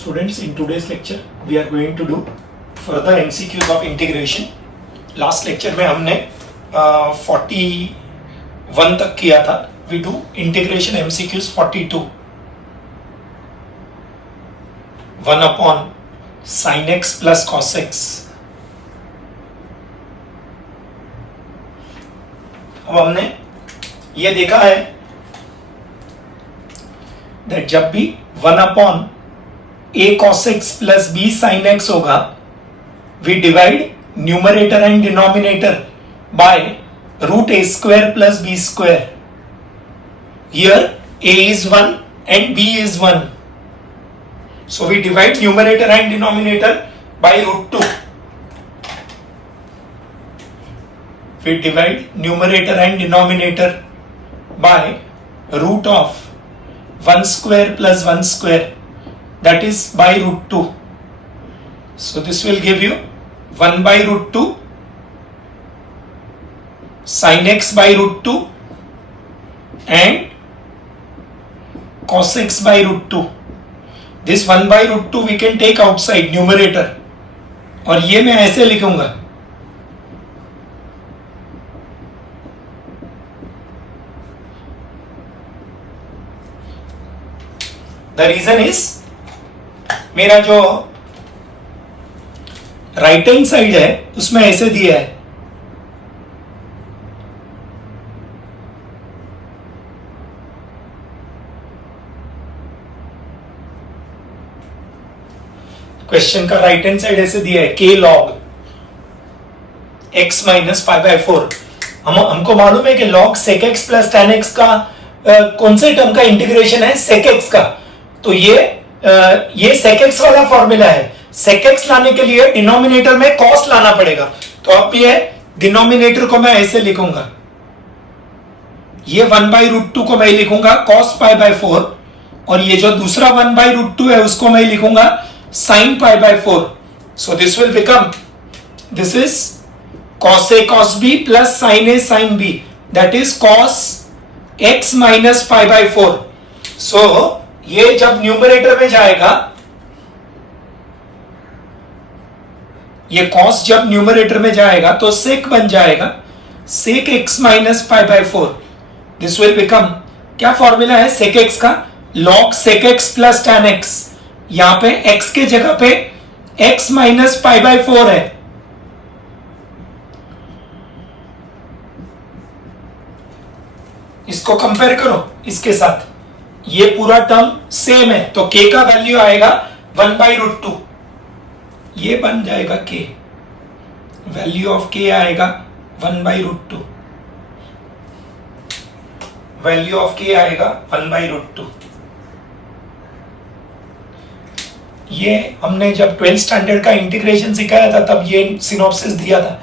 students, in today's lecture we are going to do further MCQs of integration. Last lecture में हमने 41 तक किया था. We do integration MCQs 42. 1 upon sin x plus cos x. अब हमने ये देखा है that जब भी 1 upon a cos x plus b sin x होगा, we divide numerator and denominator by root a square plus b square. Here a is 1 and b is 1. So we divide numerator and denominator by root 2. We divide numerator and denominator by root of 1 square plus 1 square, that is by root 2. So this will give you 1 by root 2 sin x by root 2 and cos x by root 2. This 1 by root 2 we can take outside numerator, और ये मैं ऐसे लिखूंगा. The reason is मेरा जो right hand side है उसमें ऐसे दिया है. क्वेश्चन का राइट हैंड साइड ऐसे दिया है k log x माइनस 5/4. हमको मालूम है कि log sec x plus tan x का कौन से टर्म का इंटीग्रेशन है, sec x का. तो ये sec x वाला फॉर्मूला है. sec x लाने के लिए डिनोमिनेटर में cos लाना पड़ेगा. तो अब ये डिनोमिनेटर को मैं ऐसे लिखूंगा, ये 1 by root 2 को मैं लिखूंगा cos pi/4, और ये जो दूसरा 1 by root 2 है उसको मैं लिखूंगा sin pi/4. So this will become, this is cos a cos b plus sin a sin b, that is cos x minus pi/4. So ये जब न्यूमरेटर में जाएगा, ये cos जब न्यूमरेटर में जाएगा तो sec बन जाएगा sec x minus pi/4. This will become, क्या फॉर्मूला है sec x का, log sec x plus tan x. यहां पे x के जगह पे x minus pi/4 है. इसको कंपेयर करो इसके साथ, ये पूरा टर्म सेम है, तो k का वैल्यू आएगा 1 by root 2. ये बन जाएगा k, वैल्यू ऑफ k आएगा 1 by root 2. Value of k आएगा 1 by root 2. ये हमने जब 12th स्टैंडर्ड का इंटीग्रेशन सिखाया था तब ये सिनॉप्सिस दिया था.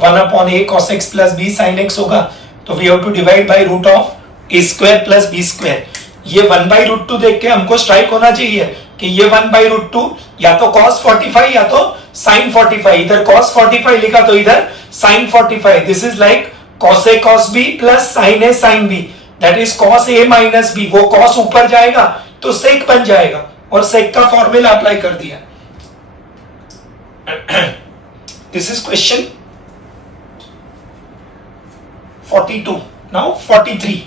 1 upon a cos x plus b sin x होगा, तो we have to divide by root of a square plus b square. ये 1 by root 2 देख के हमको स्ट्राइक होना चाहिए कि ये 1 by root 2 या तो cos 45 या तो sin 45. इधर cos 45 लिखा तो इधर sin 45. This is like cos a cos b plus sin a sin b, that is cos a minus b. वो cos ऊपर जाएगा तो sec बन जाएगा, और sec का फॉर्मूला अप्लाई कर दिया. This is question 42. Now 43.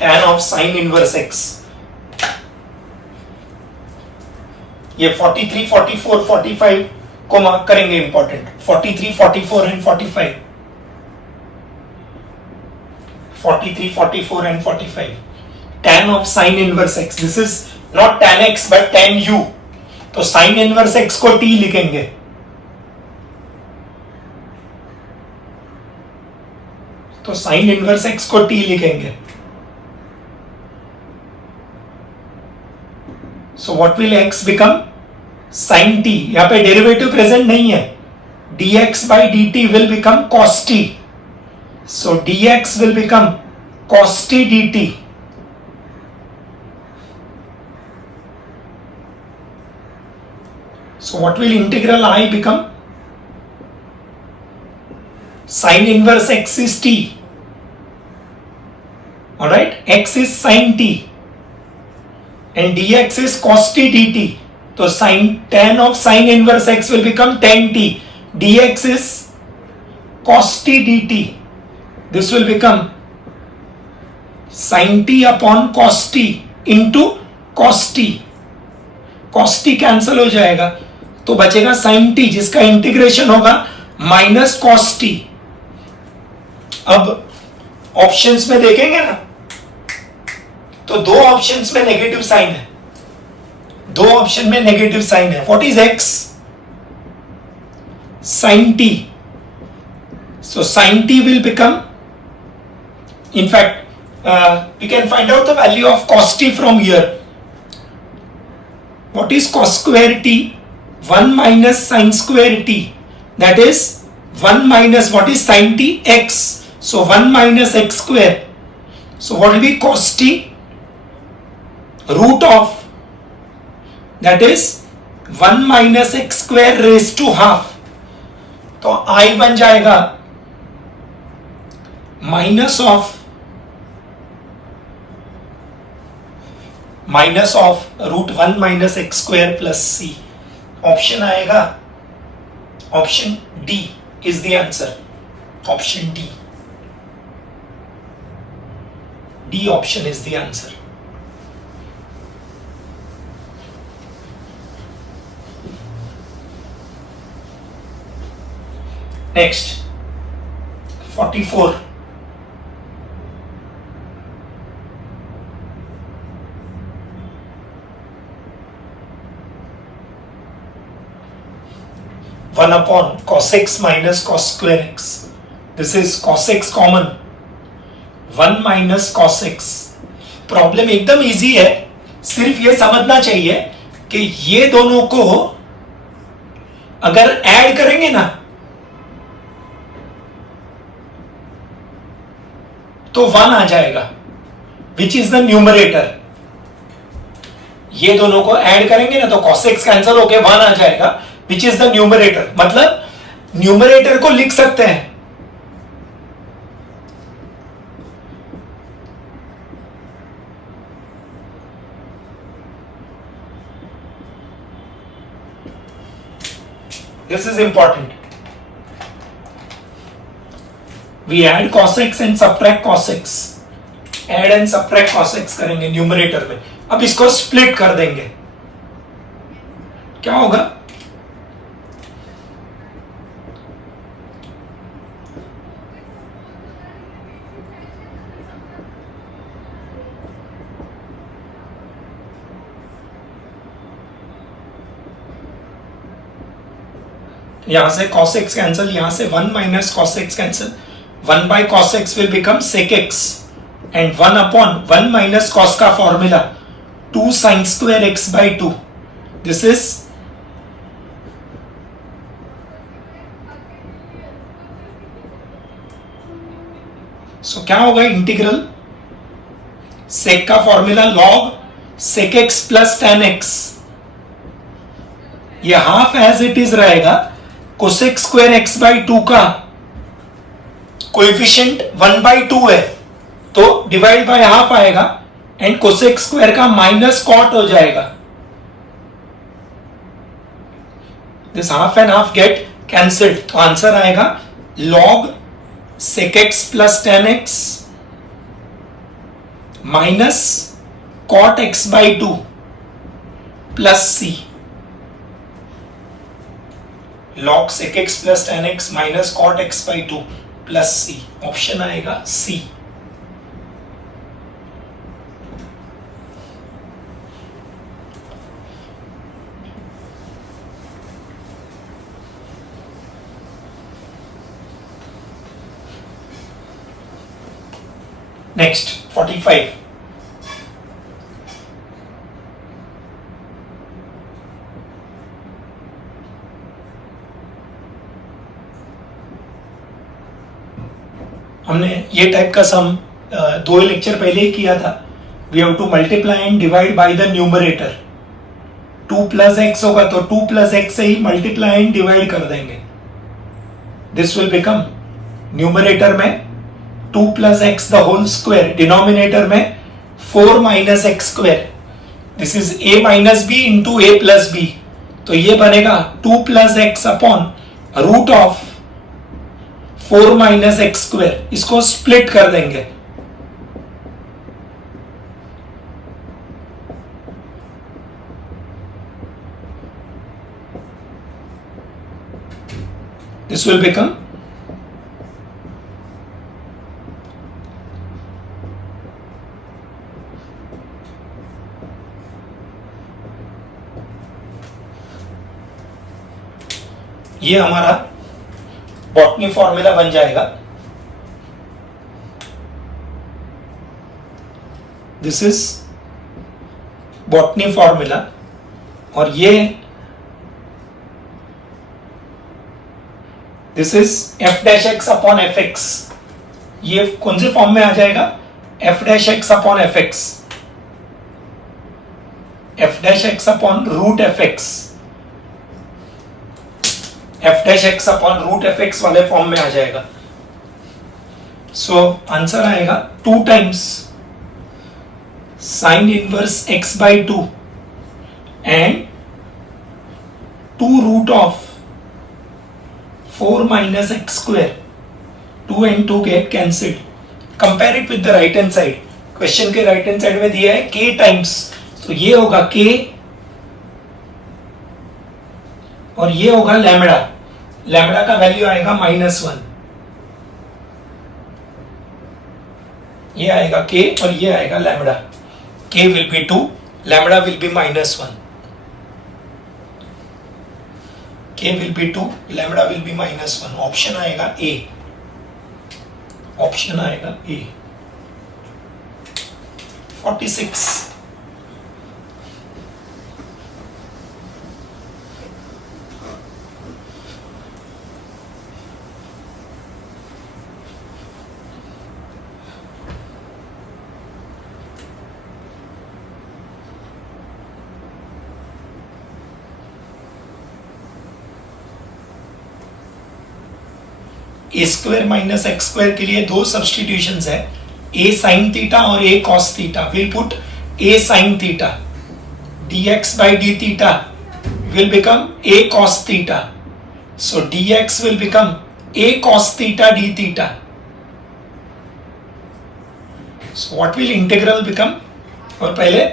tan of sin inverse x. ये 43, 44, 45 को मार्क करेंगे important. 43, 44 and 45. 43, 44 and 45. tan of sin inverse x. This is not tan x but tan u. तो sin inverse x को t लिखेंगे. तो sin inverse x को t लिखेंगे. So what will x become? Sin t. यहाँ पे derivative present नहीं है. dx by dt will become cos t. So dx will become cos t dt. So what will integral I become? Sine inverse x is t. Alright, x is sine t and dx is cos t dt. So tan of sine inverse x will become tan t. Dx is cos t dt. This will become sin t upon cos t into cos t. cos t cancel हो जाएगा तो बचेगा sin t जिसका integration होगा minus cos t. अब options में देखेंगे ना तो दो ऑप्शंस में नेगेटिव साइन है, दो ऑप्शन में नेगेटिव साइन है. What is x? sin t. So sin t will become, in fact, we can find out the value of cos t from here. What is cos square t? 1 minus sin square t. That is 1 minus what is sin t? X. So 1 minus x square. So what will be cos t? Root of, that is 1 minus x square raised to half. तो I बन जाएगा minus of root 1 minus x square plus c. Option आएगा, option D is the answer. Option D, D option is the answer. Next 44. One upon cos x minus cos square x. This is cos x common. 1 minus cos x. Problem एकदम easy है, सिर्फ ये समझना चाहिए कि ये दोनों को अगर ऐड करेंगे ना तो 1 आ जाएगा, विच इज द न्यूमरेटर. ये दोनों को ऐड करेंगे ना तो cos x कैंसिल होके 1 आ जाएगा, विच इज द न्यूमरेटर. मतलब न्यूमरेटर को लिख सकते हैं this is important. We add cos x and subtract cos x. Add and subtract cos x करेंगे न्यूमरेटर में. अब इसको स्प्लिट कर देंगे, क्या होगा? यहां से cos x कैंसिल, यहां से 1 minus cos x cancel. 1 by cos x will become sec x and 1 upon 1 minus cos का formula 2 sin square x by 2. This is so क्या होगा? इंटीग्रल sec का formula log sec x plus tan x. ये half as it is रहेगा. cosec square x by 2 का coefficient 1 by 2 है तो divide by half आएगा एंड cosec स्क्वायर का माइनस कॉट हो जाएगा. This half and half gate cancelled तो आंसर आएगा log sec x plus tan x minus cot x by 2 plus c. log sec x plus tan x minus cot x by 2 plus c. Option आएगा c. Next 45. हमने ये type का सम 2 lecture पहले ही किया था. We have to multiply and divide by the numerator. 2 plus x होगा तो 2 प्लस एक्स से ही मल्टीप्लाई एंड डिवाइड कर देंगे. दिस विल बिकम न्यूमरेटर में 2 plus x the whole square, denominator में 4 minus x square. This is a minus b into a plus b. तो ये बनेगा 2 plus x upon root of 4 minus x square. इसको split कर देंगे. This will become ये हमारा बॉटनी फॉर्मूला बन जाएगा. This is botany formula. और ये this is f dash x upon f x. ये कौन से फॉर्म में आ जाएगा? F dash x upon f x, f dash x upon root f x, f dash x upon root f x वाले form में आ जाएगा. सो आंसर आएगा 2 times sine inverse x by 2 and 2 root of 4 minus x square. 2 and 2 get cancelled. Compare it with the right hand side. Question के right hand side में दिया है k times, तो ये होगा k और ये होगा लैम्बडा. लैम्बडा का वैल्यू आएगा -1. ये आएगा k और ये आएगा lambda. k will be 2, lambda will be -1. k will be 2, lambda will be -1. Option आएगा A. ऑप्शन आएगा A. 46. A square minus x square के लिए 2 सब्सटीट्यूशंस है, ए साइन थीटा और a cos theta. Will put a sine theta, dx by d theta will become a cos theta. So dx will become a cos theta d theta. So what will integral become? और पहले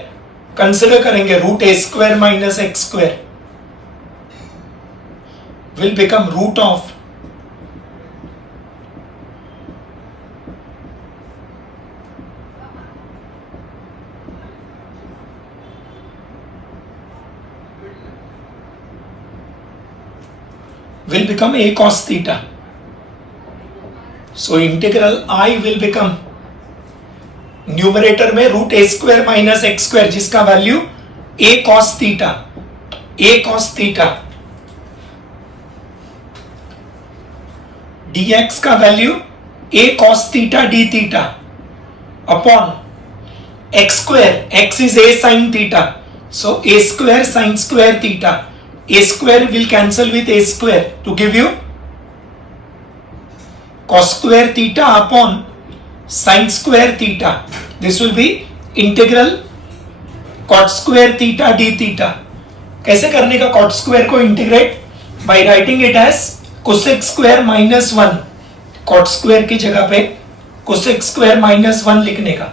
consider करेंगे root a square minus x square will become root of will become a cos theta. So integral I will become numerator में root a square minus x square जिसका value a cos theta, a cos theta, dx का value a cos theta d theta upon x square, x is a sin theta, so a square sin square theta. A square will cancel with a square to give you cos square theta upon sin square theta. This will be integral cot square theta d theta. कैसे करने का cot square को integrate? by writing it as cosec square minus 1. cot square की जगह पे cosec square minus 1 लिखने का.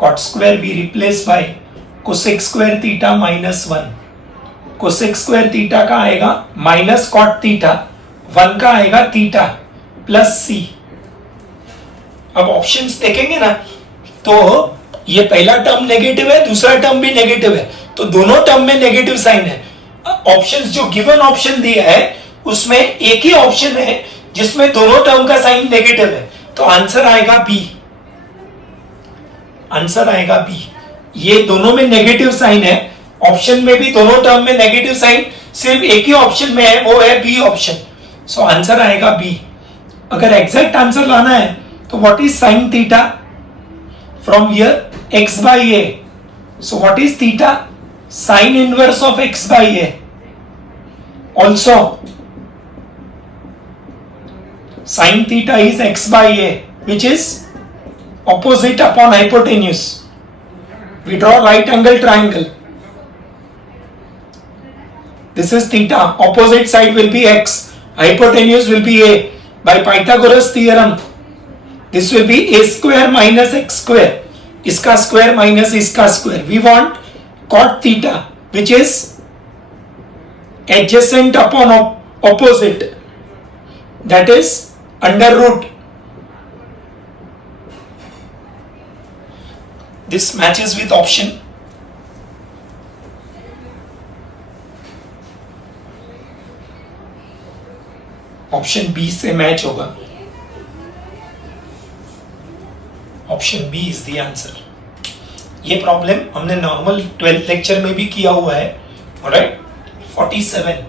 cot square we replace by cosec square theta minus 1. cosec square theta का आएगा माइनस cot theta, 1 का आएगा theta प्लस c. अब ऑप्शंस देखेंगे ना तो ये पहला टर्म नेगेटिव है, दूसरा टर्म भी नेगेटिव है, तो दोनों टर्म में नेगेटिव साइन है. ऑप्शंस जो गिवन ऑप्शन दिया है उसमें एक ही ऑप्शन है जिसमें दोनों टर्म का साइन नेगेटिव है, तो आंसर आएगा बी. आंसर आएगा बी. ये दोनों में नेगेटिव साइन है, ऑप्शन में भी दोनों टर्म में नेगेटिव साइन सिर्फ एक ही ऑप्शन में है, वो है बी ऑप्शन. सो आंसर आएगा बी. अगर एग्जैक्ट आंसर लाना है तो what is sin theta? From here x by a. So what is theta? Sin inverse of x by a. Also sin theta is x by a, which is opposite upon hypotenuse. We draw right angle triangle. This is theta. Opposite side will be x. Hypotenuse will be a. By Pythagoras theorem, this will be a square minus x square. इसका square minus इसका square. We want cot theta, which is adjacent upon opposite. That is under root. This matches with option. Option B से match होगा. Option B is the answer. ये problem हमने normal 12th lecture में भी किया हुआ है. Alright. 47.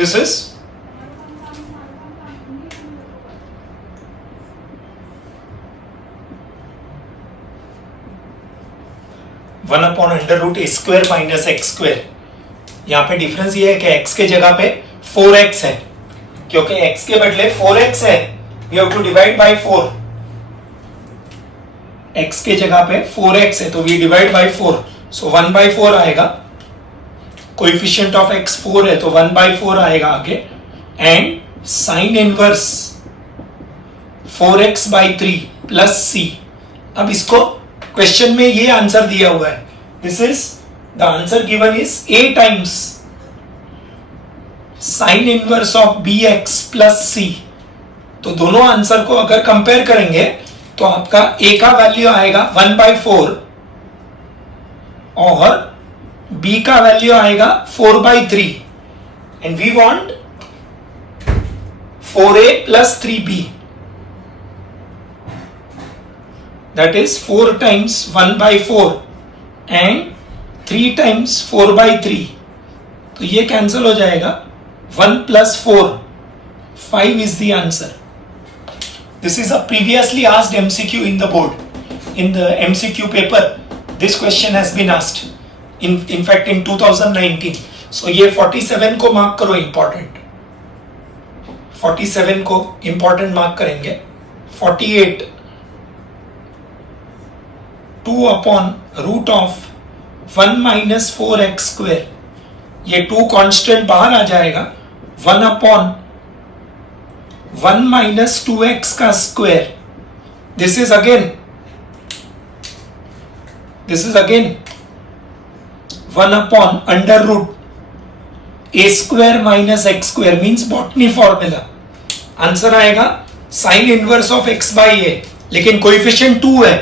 This is 1 upon under root a square minus x square. यहां पे डिफरेंस ये है कि x के जगह पे 4x है, क्योंकि x के बदले 4x है. We have to divide by 4. x के जगह पे 4x है तो we divide by 4. So 1 by 4 आएगा. कोएफिशिएंट ऑफ x 4 है तो 1 बाय 4 आएगा आगे. And sine inverse 4x by 3 plus c. अब इसको क्वेश्चन में ये आंसर दिया हुआ है. This is the answer given is a times sine inverse of bx plus c. तो दोनों आंसर को अगर कंपेयर करेंगे तो आपका a का वैल्यू आएगा 1 बाय 4 और b का वैल्यू आएगा 4 by 3. And we want 4a plus 3b. That is 4 times 1 by 4 and 3 times 4 by 3. तो ये कैंसिल हो जाएगा. 1 plus 4, 5 is the answer. This is a previously asked MCQ in the board. In the MCQ paper, this question has been asked. In fact, in 2019. So ये 47 को mark करो important. 47 को important mark करेंगे. 48 2 upon root of 1 minus 4x square. ये 2 constant बाहर आ जाएगा. 1 upon 1 minus 2x का square. This is again 1 upon under root a square minus x square. Means botany formula. Answer आएगा sine inverse of x by a. लेकिन coefficient 2 है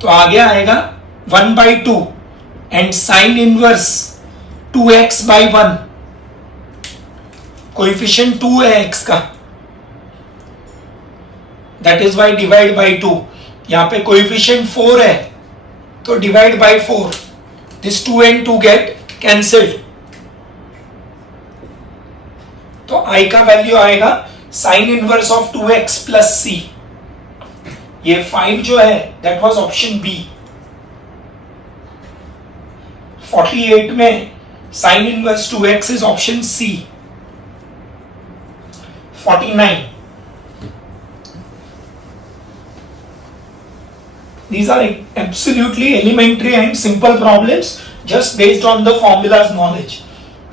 तो आगे आएगा 1 by 2 and sine inverse 2x by 1. Coefficient 2 है x का. That is y divide by 2. यहां पे कोएफिशिएंट 4 है तो divide by 4. This 2 and 2 get cancelled. तो i का वैल्यू आएगा sine inverse of 2x plus c. ये 5 जो है दैट वाज ऑप्शन बी. 48 में sine inverse 2x is option C. 49. These are absolutely elementary and simple problems just based on the formulas knowledge.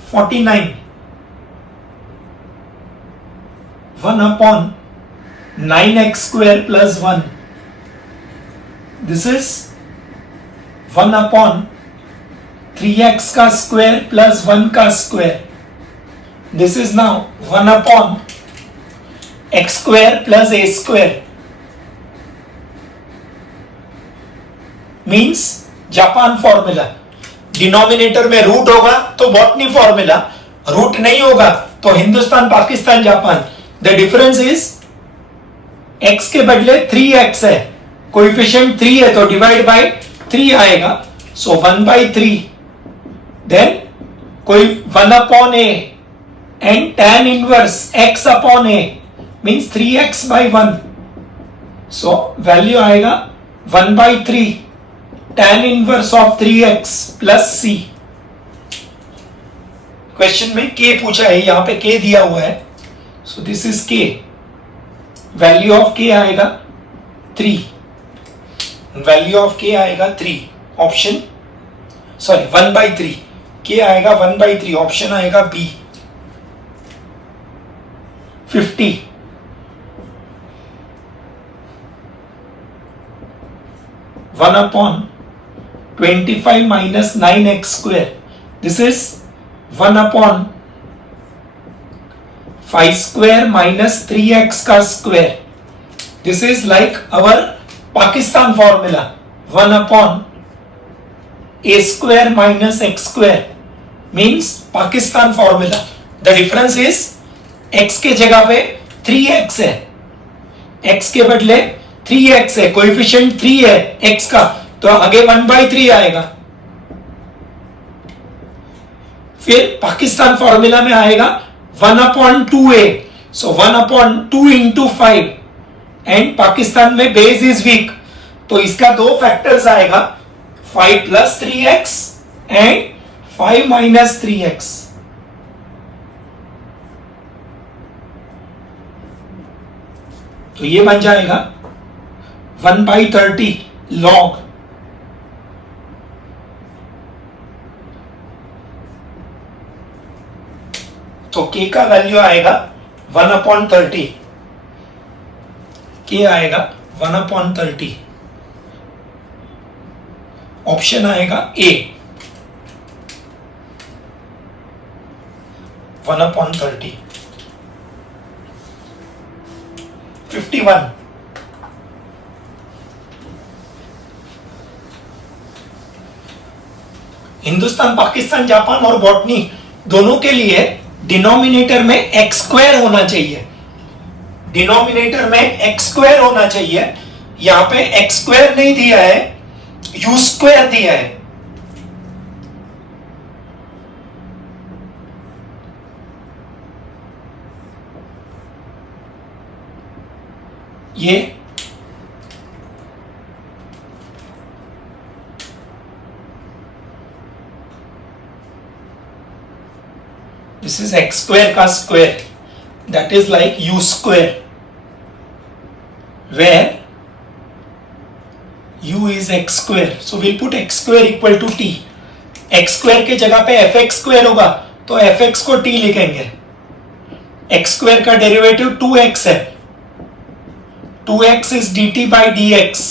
49. 1 upon 9x square plus 1. This is 1 upon 3x का square plus 1 का square. This is now 1 upon x square plus a square. Means Japan formula. Denominator में root होगा तो botany formula, root नहीं होगा तो Hindustan, Pakistan, Japan. The difference is x के बदले 3x है, कोएफिशिएंट 3 है तो डिवाइड बाय 3 आएगा. सो 1/3. देन कोई 1 अपॉन a and tan inverse x upon a means 3x/1. So value आएगा 1/3 tan inverse of 3x plus c. Question में k पूछा है, यहां पे k दिया हुआ है. So this is k. Value of k आएगा 3. वैल्यू ऑफ k आएगा 3. ऑप्शन 1/3. k आएगा 1/3. ऑप्शन आएगा B. 50. One upon 25 minus 9x square. This is 1 upon 5 square minus 3x का square. This is like our Pakistan formula. 1 upon a square minus x square means Pakistan formula. The difference is x के जगह पे 3x है, x के बदले 3x है, coefficient 3 है x का, तो आगे 1/3 आएगा. फिर पाकिस्तान फॉर्मूला में आएगा 1/2a. So 1/2 into 5 and Pakistan में बेस इज वीक तो इसका 2 फैक्टर्स आएगा, 5 plus 3x and 5 minus 3x. तो ये बन जाएगा 1/30 log. तो k का वैल्यू आएगा 1/30. k आएगा 1/30. ऑप्शन आएगा ए 1/30. 51. हिंदुस्तान, पाकिस्तान, जापान और बॉटनी दोनों के लिए डिनोमिनेटर में एक्स स्क्वायर होना चाहिए. डिनोमिनेटर में एक्स स्क्वायर होना चाहिए. यहां पे एक्स स्क्वायर नहीं दिया है, यू स्क्वायर दिया है. ये this is x square का square, that is like u square, where u is x square. So we'll put x square equal to t. x square के जगह पे fx square होगा तो fx को t लिखेंगे. x square का derivative 2x है. 2x is dt by dx.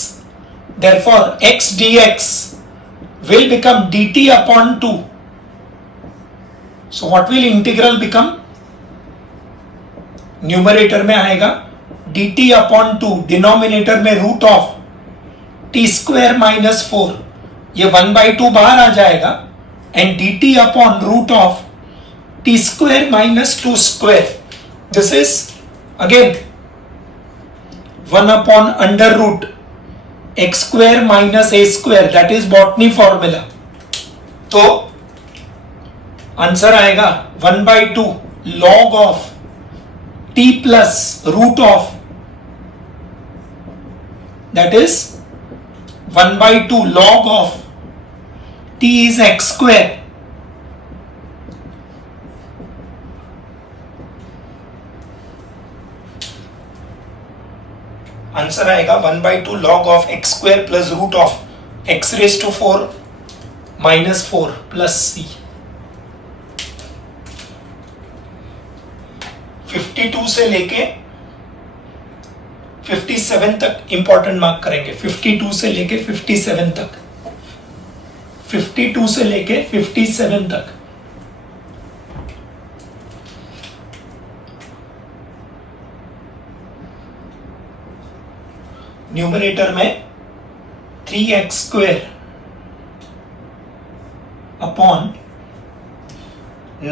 Therefore x dx will become dt upon 2. So what will integral become? Numerator में आएगा dt upon 2, डिनोमिनेटर में root of t square minus 4. ये 1/2 बाहर आ जाएगा and dt upon root of t square minus 2 square. This is again 1 upon under root x square minus a square, that is botany formula. तो answer आएगा 1/2 log of t plus root of, that is 1/2 log of t is x square. आंसर आएगा 1/2 log of x square plus root of x raised to 4 minus 4 plus c. 52 से लेके 57 तक important mark करेंगे, 52 से लेके 57 तक, 52 से लेके 57 तक। न्यूमरेटर में 3x square upon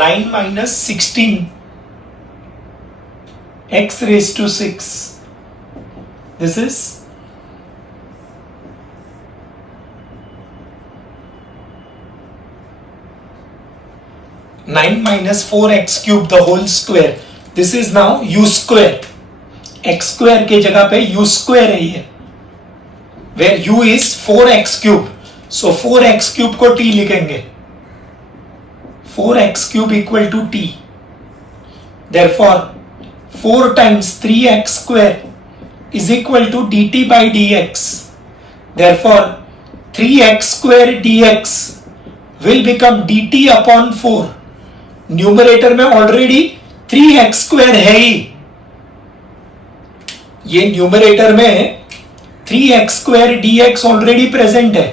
9 minus 16 x raised to 6. This is 9 minus 4x cube the whole square. This is now u square. x square के जगह पे u square है ये, where u is 4x cube. So 4x cube को t लिखेंगे, 4x cube equal to t. Therefore 4 times 3x square is equal to dt by dx. Therefore 3x square dx will become dt upon 4. Numerator में already 3x square है ही, ये numerator में 3x square dx already present है,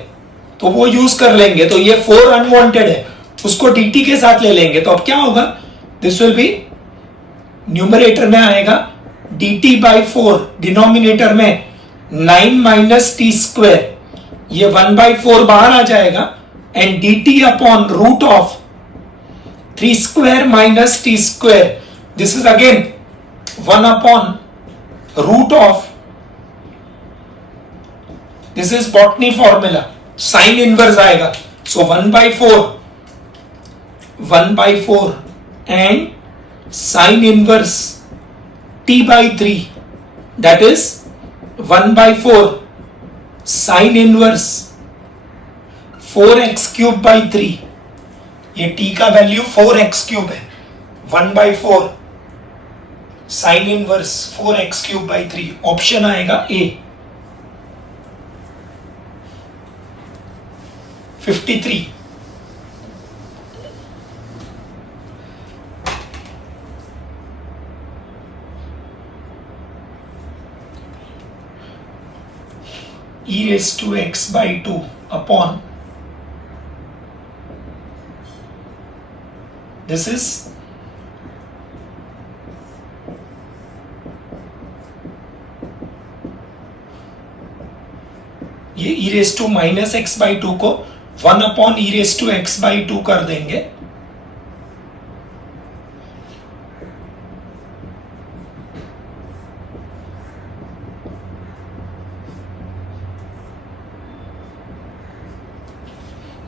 तो वो use कर लेंगे। तो ये 4 अनवांटेड है, उसको dt के साथ ले लेंगे। तो अब क्या होगा, दिस विल बी, न्यूमरेटर में आएगा dt बाई 4, डिनोमिनेटर में 9 माइनस टी स्क्वायर, ये 1 बाई 4 बाहर आ जाएगा, and dt upon root of 3 square minus t square. This is again 1 upon root of, this is botany formula, sin inverse आएगा. So 1 by 4 and sin inverse t by 3, that is 1 by 4 sin inverse 4x cube by 3. ये t का value 4x cube है, 1 by 4 sign inverse 4x cube by 3, option आएगा ए। 53 e raised to x by 2 upon, this is ये e raised to minus x by 2 को 1 upon e raised to x by 2 कर देंगे।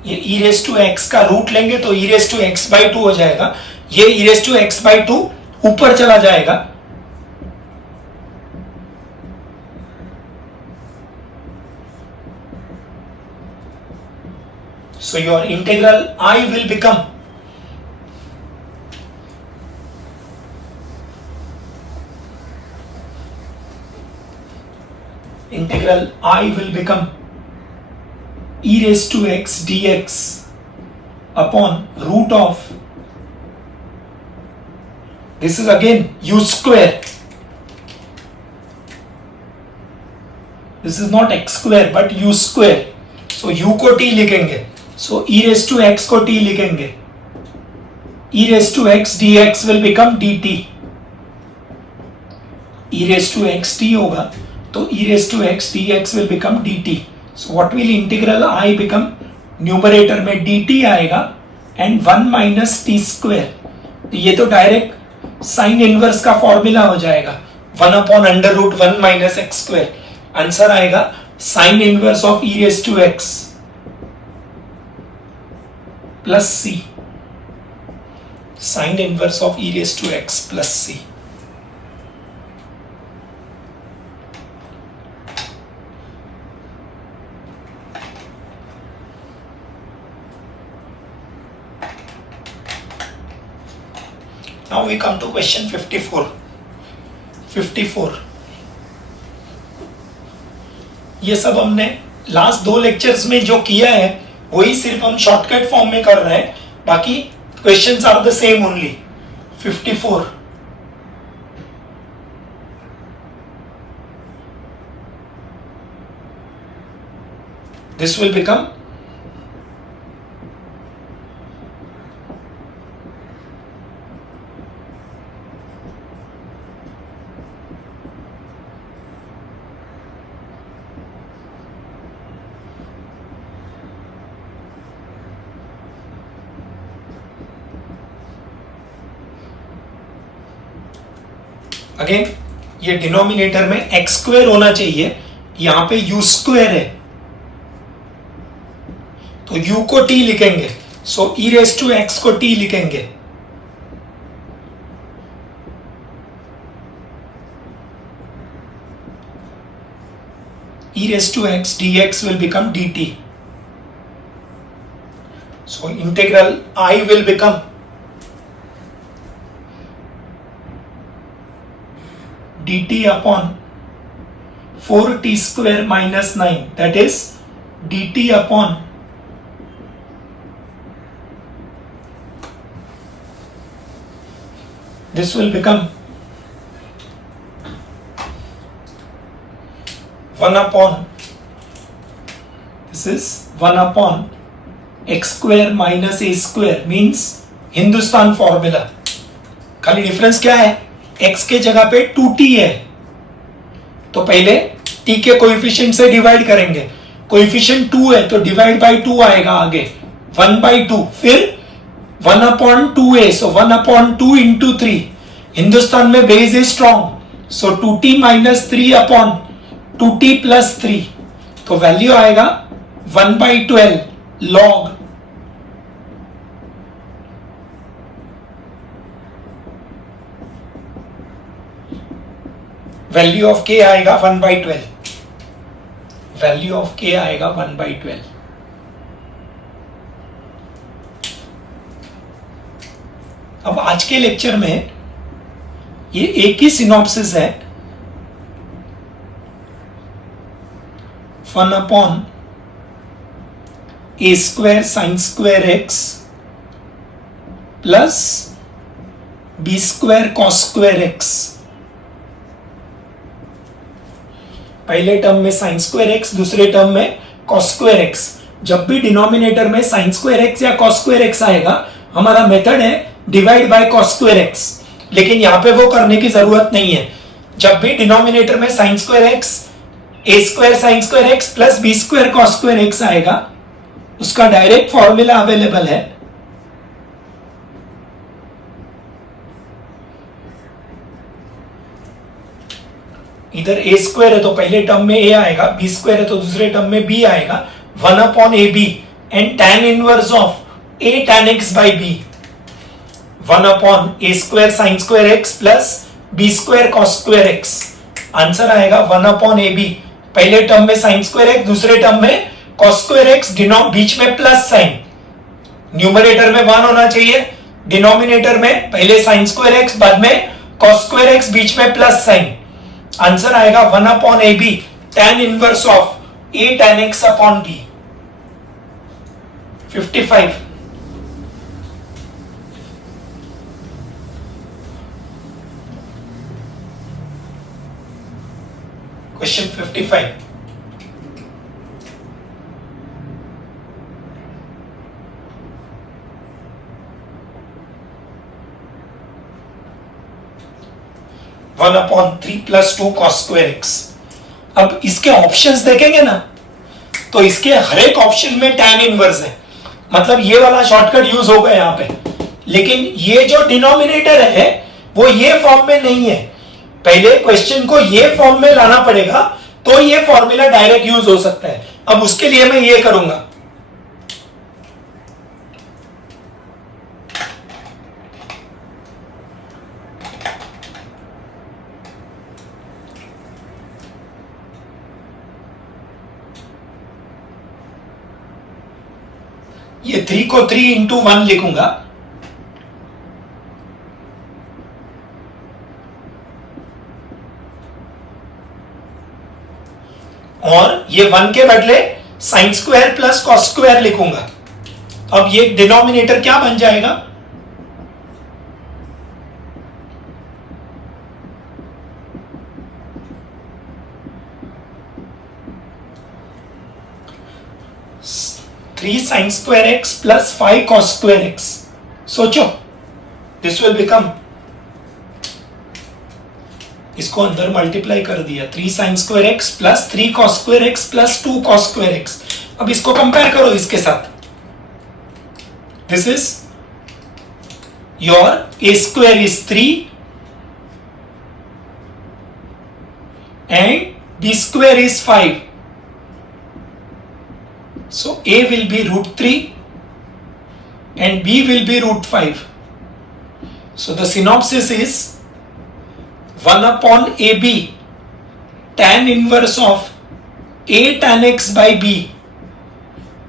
ये e raised to x का root लेंगे तो e raised to x by 2 हो जाएगा, ये e raised to x by 2 ऊपर चला जाएगा, so your integral I will become e raised to x dx upon root of, this is again u square, this is not x square but u square, so u को t लिखेंगे, so e raised to x को t लिखेंगे, e raised to x dx will become dt, e raised to x t होगा तो e raised to x dx will become dt. So what will integral I become, numerator में dt आएगा and 1 minus t square, ये तो direct sine inverse का formula हो जाएगा, 1 upon under root 1 minus x square, answer आएगा sine inverse of e raised to x plus c, sine inverse of e raised to x plus c। Now we come to question 54. 54 ये सब हमने last 2 lectures में जो किया है वही सिर्फ हम शॉर्टकट फॉर्म में कर रहे हैं, बाकी questions are the same only. 54 This will become again ये डिनोमिनेटर में एक्स स्क्वेयर होना चाहिए, यहां पे यू स्क्वेयर है तो u को t लिखेंगे, सो e रेस टू x को t लिखेंगे। e raised to x dx will become dt. So integral I will become dt upon 4t square minus 9, that is dt upon this will become 1 upon this is 1 upon x square minus a square means Hindustan formula. खाली difference क्या है, x के जगह पे 2t है तो पहले t के कोएफिशिएंट से डिवाइड करेंगे, कोएफिशिएंट 2 है तो डिवाइड बाय 2 आएगा, आगे 1/2, फिर 1 upon 2a, so 1 upon 2 into 3, Hindustan में base is strong, so 2t minus 3 upon 2t plus 3, तो वैल्यू आएगा 1/12 log वैल्यू ऑफ k आएगा 1/12, वैल्यू ऑफ k आएगा 1/12। अब आज के लेक्चर में ये एक ही सिनॉप्सिस है, 1 upon a square sin square x plus b square cos square x। पहले टर्म में sin square x, दूसरे टर्म में cos square x। जब भी डिनोमिनेटर में sin square x या cos square x आएगा, हमारा मेथड है divide by cos square x, लेकिन यहां पे वो करने की जरूरत नहीं है। जब भी डिनोमिनेटर में sin square x, a square sin square x plus b square cos square x आएगा, उसका डायरेक्ट फॉर्मूला अवेलेबल है, इधर a स्क्वायर है तो पहले टर्म में a आएगा, b स्क्वायर है तो दूसरे टर्म में b आएगा, 1 upon ab and tan inverse of a tan x by b, 1 upon a square sin square x plus b square cos square x। Answer आएगा 1 upon ab, पहले term में sin square x, दूसरे term में cos square x, बीच में plus sign, numerator में 1 होना चाहिए, denominator में पहले sin square x बाद में cos square x, बीच में प्लस साइन। आंसर आएगा 1 upon ab tan inverse of a tan x upon b। 55 question 55, one upon 3 plus 2 cos square x। अब इसके ऑप्शंस देखेंगे ना तो इसके हर एक ऑप्शन में tan इनवर्स है, मतलब ये वाला शॉर्टकट यूज होगा यहां पे, लेकिन ये जो डिनोमिनेटर है वो ये फॉर्म में नहीं है, पहले क्वेश्चन को ये फॉर्म में लाना पड़ेगा तो ये फॉर्मूला डायरेक्ट यूज हो सकता है। अब उसके लिए मैं ये करूंगा, ये 3 को 3 इंटू 1 लिखूंगा, और ये 1 के बदले sign square plus cos square लिखूंगा। अब ये डिनोमिनेटर क्या बन जाएगा, 3 sin square x plus 5 cos square x. सोचो, दिस विल बिकम, इसको अंदर मल्टीप्लाई कर दिया, 3 sin square x plus 3 cos square x plus 2 cos square x. अब इसको कंपेयर करो इसके साथ. This is your a square is 3 and b square is 5. So a will be root 3 and b will be root 5. So the synopsis is 1 upon ab tan inverse of a tan x by b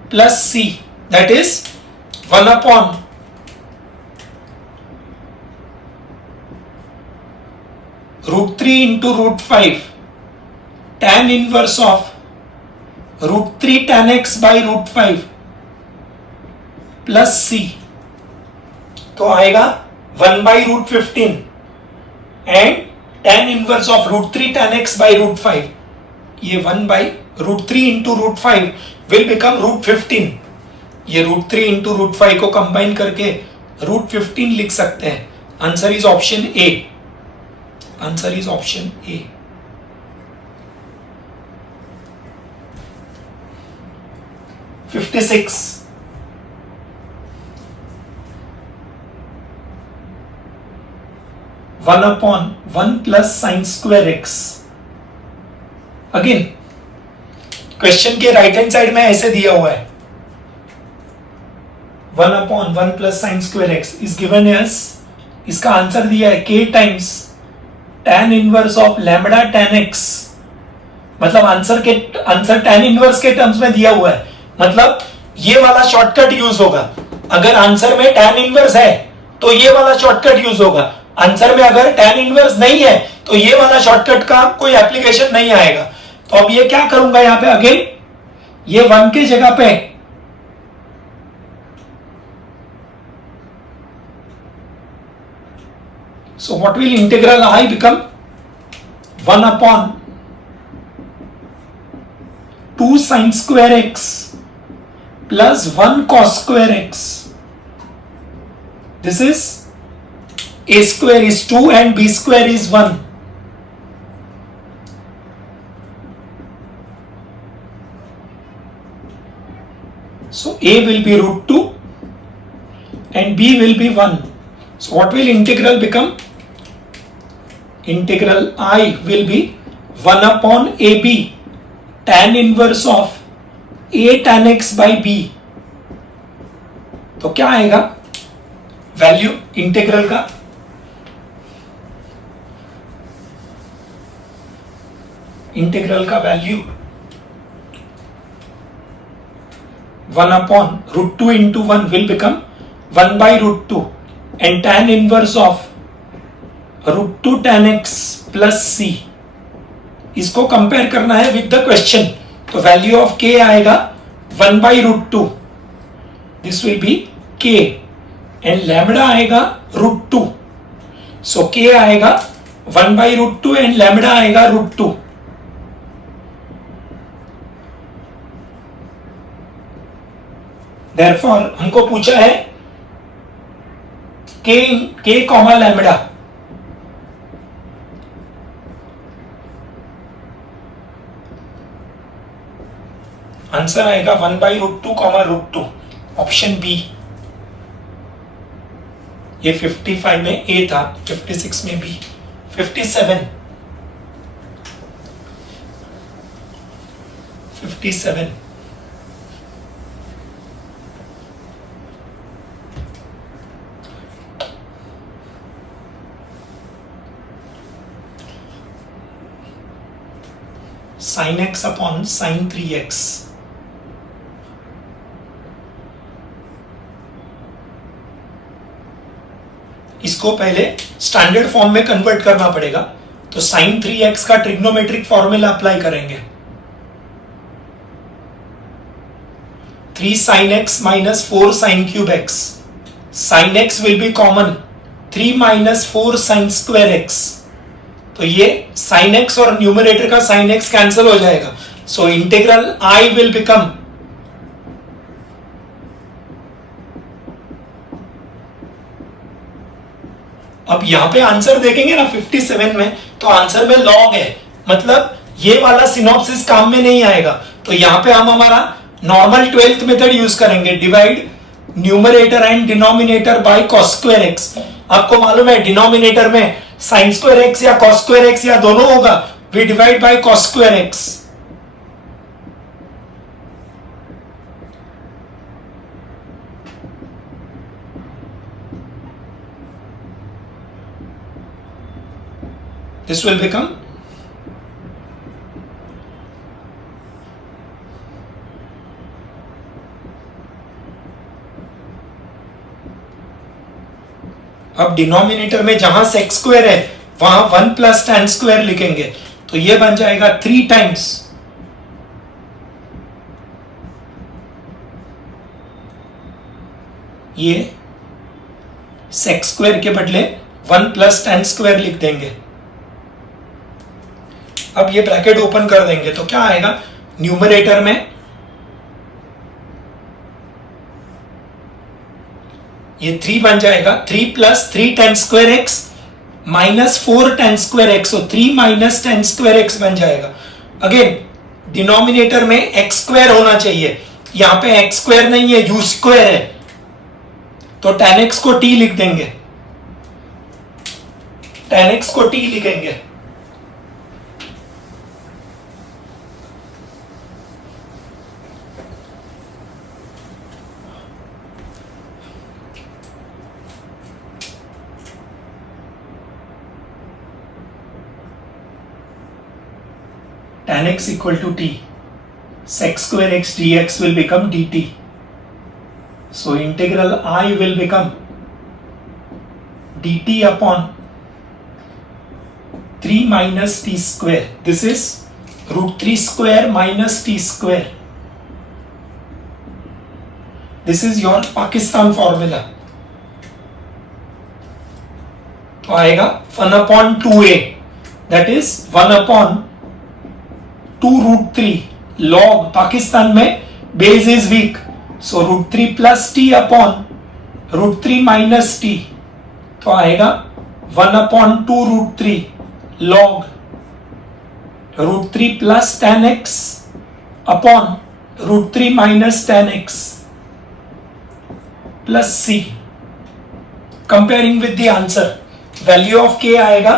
plus c, that is 1 upon root 3 into root 5 tan inverse of root 3 tan x by root 5 plus c. तो आएगा 1 by root 15 and tan inverse of root 3 tan x by root 5. ये 1 by root 3 into root 5 will become root 15. ये root 3 into root 5 को combine करके root 15 लिख सकते हैं. Answer is option A. Answer is option A. (56) 1 upon 1 plus sin square x. Again question के right hand side में ऐसे दिया हुआ है, 1 upon 1 plus sin square x is given as, इसका आंसर दिया है k times tan inverse of lambda tan x. मतलब आंसर tan इनवर्स के टर्म्स में दिया हुआ है, मतलब ये वाला शॉर्टकट यूज होगा. अगर आंसर में tan इनवर्स है तो ये वाला शॉर्टकट यूज होगा. आंसर में अगर tan इनवर्स नहीं है तो ये वाला शॉर्टकट का कोई एप्लीकेशन नहीं आएगा. तो अब ये क्या करूंगा, यहां पे अगेन ये 1 के जगह पे so what will integral I become 1 upon 2 sin square x plus 1 cos square x. This is a square is 2 and b square is 1. So a will be root 2 and b will be 1. So what will integral become? Integral I will be 1 upon ab tan inverse of a tan x by b. तो क्या आएगा value integral का? Integral का value 1 upon root 2 into 1 will become 1 by root 2 and tan inverse of root 2 tan x plus c. इसको compare करना है with the question. तो value of k आएगा 1 by root 2. This will be k and lambda आएगा root 2. सो k आएगा 1 by root 2 and lambda आएगा root 2. Therefore हमको पूछा है k कॉमा लैम्बडा. आंसर आएगा 1 by root 2 comma root 2. Option B. ये 55 में ए था, 56 में B. 57 sin x upon sin 3x. इसको पहले स्टैंडर्ड फॉर्म में कन्वर्ट करना पड़ेगा. तो sin 3x का ट्रिग्नोमेट्रिक फॉर्मूला अप्लाई करेंगे. 3 sin x minus 4 sin cube x. sin x will be common. 3 minus 4 sin square x. तो ये sin x और न्यूमरेटर का sin x कैंसिल हो जाएगा. So integral I will become अब यहाँ पे आंसर देखेंगे ना 57 में, तो आंसर में लॉग है, मतलब ये वाला सिनॉप्सिस काम में नहीं आएगा। तो यहाँ पे हम हमारा नॉर्मल 12th मेथड यूज करेंगे, divide numerator and denominator by cos square x. आपको मालूम है डिनोमिनेटर में साइन स्क्वायर एक्स या कॉस स्क्वायर एक्स या दोनों होगा, we divide by cos square x. This will become अब डिनोमिनेटर में जहां सेक्स स्क्वायर है वहां 1 प्लस tan स्क्वायर लिखेंगे, तो ये बन जाएगा 3 टाइम्स ये सेक्स स्क्वायर के बदले 1 प्लस tan स्क्वायर लिख देंगे। अब ये ब्रैकेट ओपन कर देंगे तो क्या आएगा, न्यूमरेटर में ये 3 बन जाएगा, 3 plus 3 tan square x minus 4 tan square x, तो 3 माइनस tan स्क्वायर एक्स बन जाएगा। अगेन डिनोमिनेटर में एक्स स्क्वायर होना चाहिए, यहां पे एक्स स्क्वायर नहीं है, यू स्क्वायर है, तो tan एक्स को t लिख देंगे, tan एक्स को t लिखेंगे। tan x equal to t, sec square x dx will become dt. So integral I will become dt upon 3 minus t square. This is root 3 square minus t square. This is your Pakistan formula. तो आएगा 1 upon 2a, that is 1 upon 2 root 3 log, Pakistan में base is weak, so root 3 plus t upon root 3 minus t, तो आएगा 1 upon 2 root 3 log root 3 plus tan x upon root 3 minus tan x plus c। Comparing with the answer, value of k आएगा,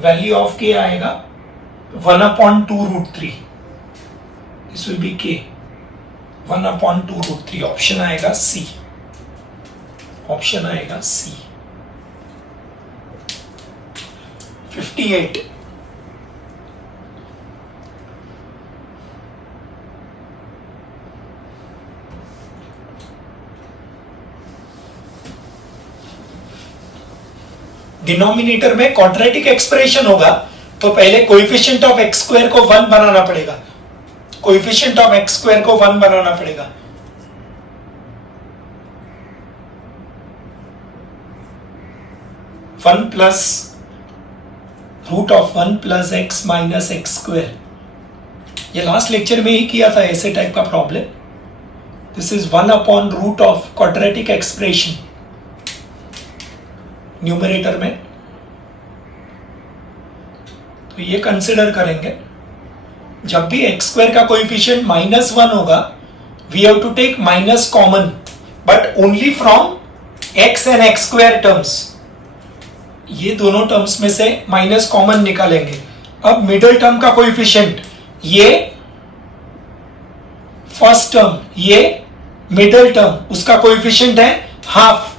value of k आएगा 1 upon 2 root 3, this will be k 1 upon 2 root 3, option आएगा C, option आएगा C। 58 denominator में quadratic expression होगा, तो पहले coefficient of x square को 1 बनाना पड़ेगा, कोएफिशिएंट ऑफ एक्स स्क्वायर को 1 बनाना पड़ेगा। One plus root of 1 plus x minus x square, ये लास्ट लेक्चर में ही किया था ऐसे टाइप का problem. This is 1 upon root of quadratic expression numerator में, तो ये कंसिडर करेंगे जब भी एक्स स्क्वायर का कोएफिशिएंट -1 होगा, we have to take minus common, but only from x and x square terms, ये दोनों टर्म्स में से माइनस कॉमन निकालेंगे। अब मिडिल टर्म का कोएफिशिएंट, ये फर्स्ट टर्म, ये मिडिल टर्म, उसका कोएफिशिएंट है हाफ,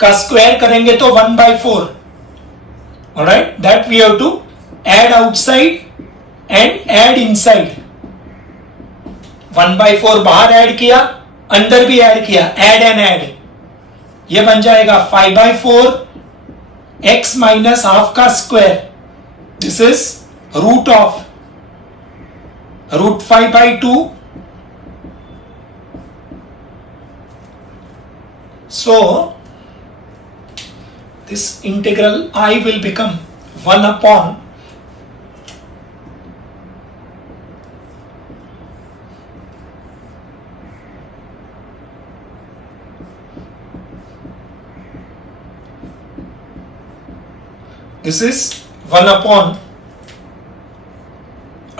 का स्क्वायर करेंगे तो 1/4, alright, that we have to add outside and add inside. 1/4 बाहर ऐड किया, अंदर भी ऐड किया, ऐड एंड ऐड, ये बन जाएगा 5/4 x माइनस हाफ का square, this is root of root 5/2, so this integral I will become 1 upon this is 1 upon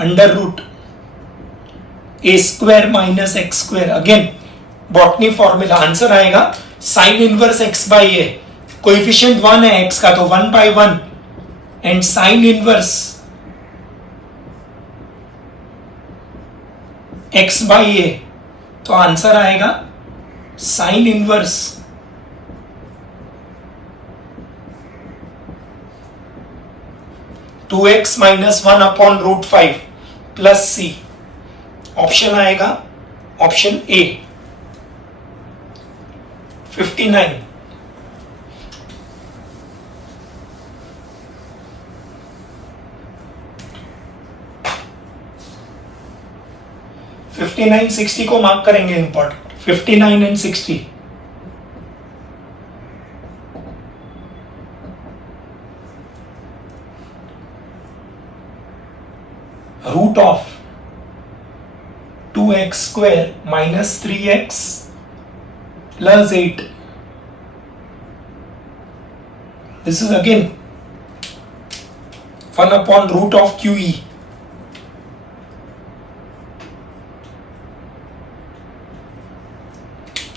under root a square minus x square. Again botany formula. Answer आएगा sine inverse x by a. Coefficient 1 है x का, तो 1/1 and sine inverse x by a, तो answer आएगा sine inverse 2x minus 1 upon root 5 plus c. Option आएगा option A 59. Fifty nine 60 को mark करेंगे. Important 59 and 60. Root of 2x square minus 3x plus 8. This is again 1 upon root of QE.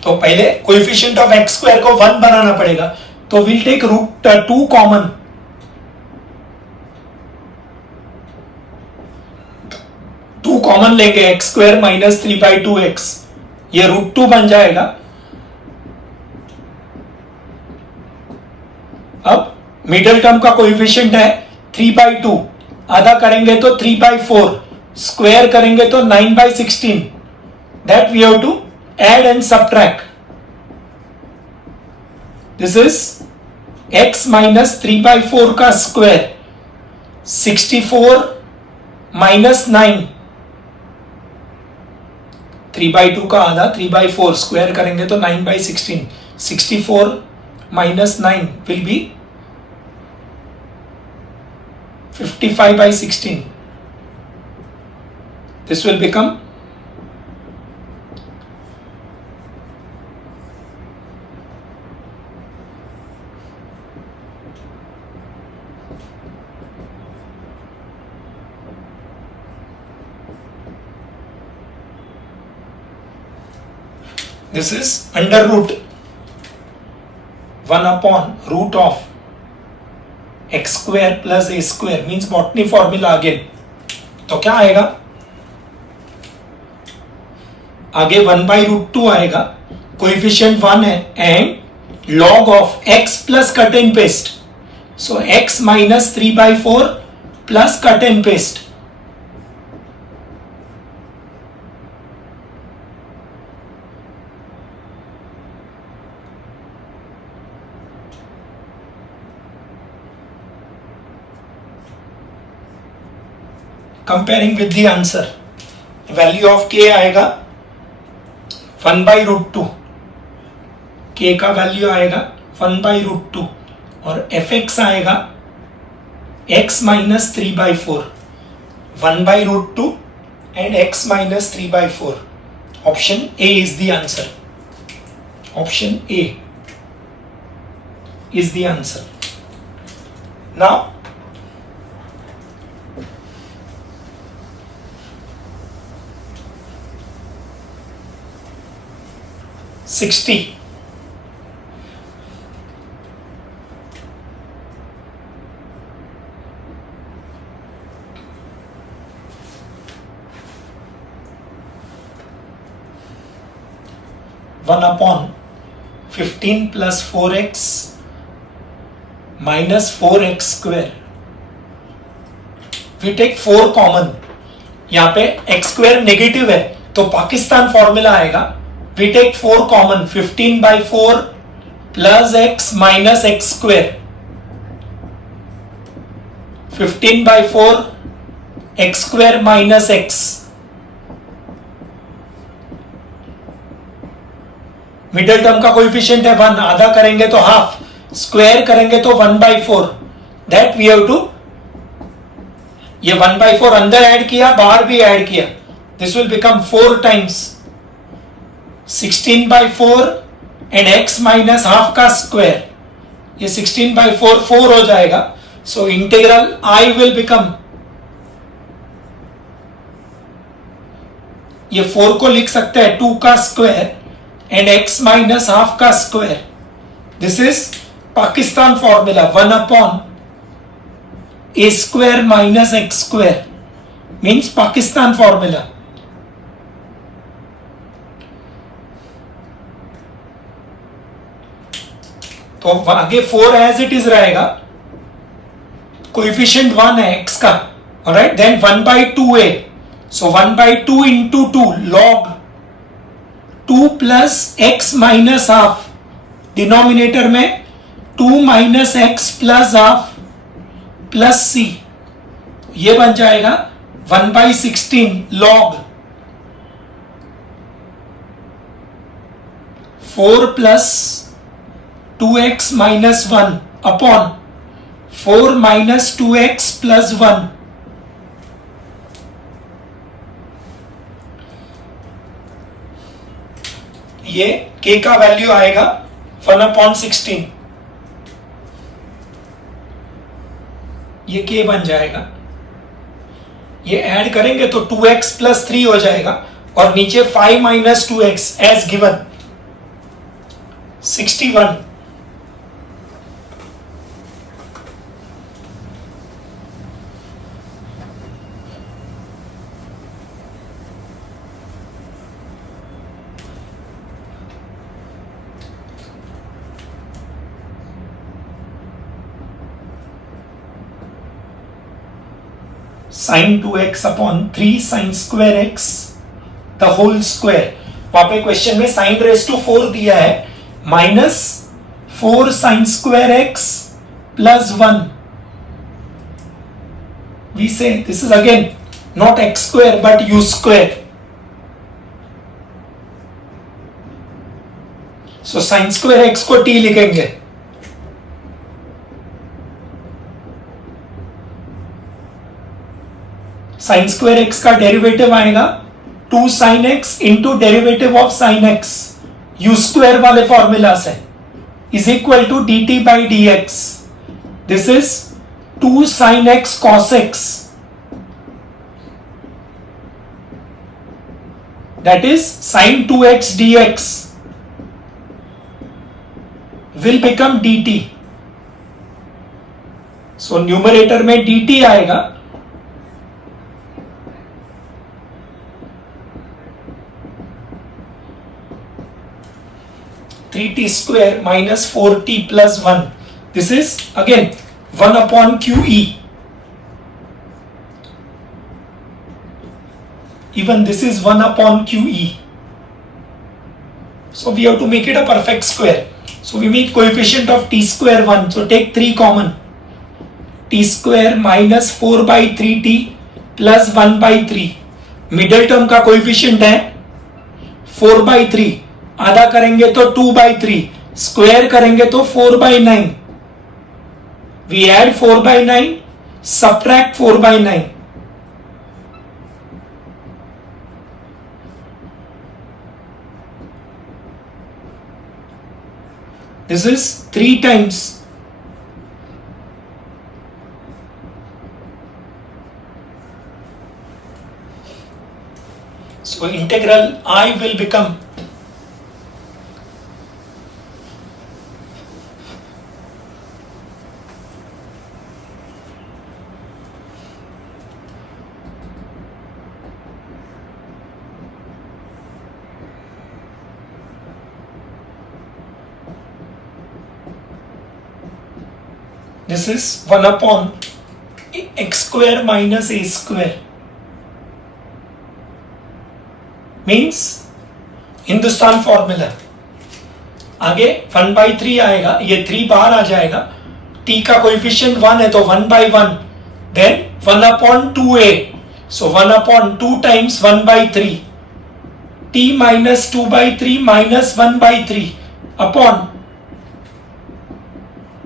तो पहले coefficient of x square को 1 बनाना पड़ेगा, तो will take root 2 common. Common लेंगे एक्स स्क्वायर माइनस 3/2x, ये रूट 2 बन जाएगा. अब मिडिल टर्म का कोएफिशिएंट है 3/2, आधा करेंगे तो 3/4, स्क्वायर करेंगे तो 9/16. That we have to add and subtract. This is x minus 3/4 का स्क्वायर 64 माइनस 9. 3/2 का आधा 3/4, स्क्वायर करेंगे तो 9/16. 64 minus 9 will be 55/16. This will become this is under root 1 upon root of x square plus a square means botany formula again. तो क्या आएगा आगे 1/√2 आएगा. कोएफिशिएंट 1 है and log of x plus cut and paste. So x minus 3/4 plus cut and paste. Comparing with the answer, value of k आएगा 1/√2. k का value आएगा 1/√2 और fx आएगा x minus 3/4. 1/√2 and x minus 3/4. Option A is the answer. Option A is the answer. Now 60. One upon 15 plus 4x minus 4x square. We take 4 common. यहां पे x square negative है तो Pakistan formula आएगा. We take 4 common. 15/4 plus x minus x square. 15/4 x square minus x. Middle term का coefficient है 1, आधा करेंगे तो हाफ, स्क्वायर करेंगे तो 1/4. दैट वी हैव टू, ये 1/4 अंदर ऐड किया, बाहर भी ऐड किया. This will become 4 times 16/4 and x minus half का स्क्वायर. ये 16/4 4 हो जाएगा. So integral I will become, ये 4 को लिख सकते हैं 2 का square and x minus half का square. This is Pakistan formula 1 अपॉन a square minus x square means Pakistan formula. तो आगे 4 एज इट इज रहेगा, कोएफिशिएंट 1 है x का, alright. Then 1/2a, so 1/2 into 2 log 2 plus x minus half, denominator में 2 minus x plus half plus c, ये बन जाएगा 1/16 log 4 plus 2x minus 1 upon 4 minus 2x plus 1. ये k का value आएगा 1/16, ये k बन जाएगा. ये ऐड करेंगे तो 2x plus 3 हो जाएगा और नीचे 5 minus 2x as given 61. sin 2x upon 3 sin square x the whole square. वहां पे क्वेश्चन में sin raised to 4 दिया है, minus 4 sin square x plus 1. We say this is again not x square but u square. So sin square x को t लिखेंगे. Sine square x का derivative आएगा 2 sin x into derivative of sin x, u square वाले formula से, is equal to dt by dx. This is 2 sin x cos x, that is sin 2x dx will become dt. So numerator में dt आएगा, 3t square minus 4t plus 1. This is again 1 upon QE. Even this is 1 upon QE. So we have to make it a perfect square. So we make coefficient of t square 1. So take 3 common. T square minus 4 by 3t plus 1 by 3. Middle term का coefficient है 4 by 3. आधा करेंगे तो 2 by 3, square करेंगे तो 4 by 9. We add 4 by 9, subtract 4 by 9. This is 3 times. So integral I will become this is 1 upon x square minus a square means Hindustan formula. आगे 1/3 आएगा, ये 3 बाहर आ जाएगा, t का कोएफिशिएंट 1 है तो 1/1, then 1 upon 2a, so 1 upon 2 times 1/3, t minus 2/3 minus 1/3 upon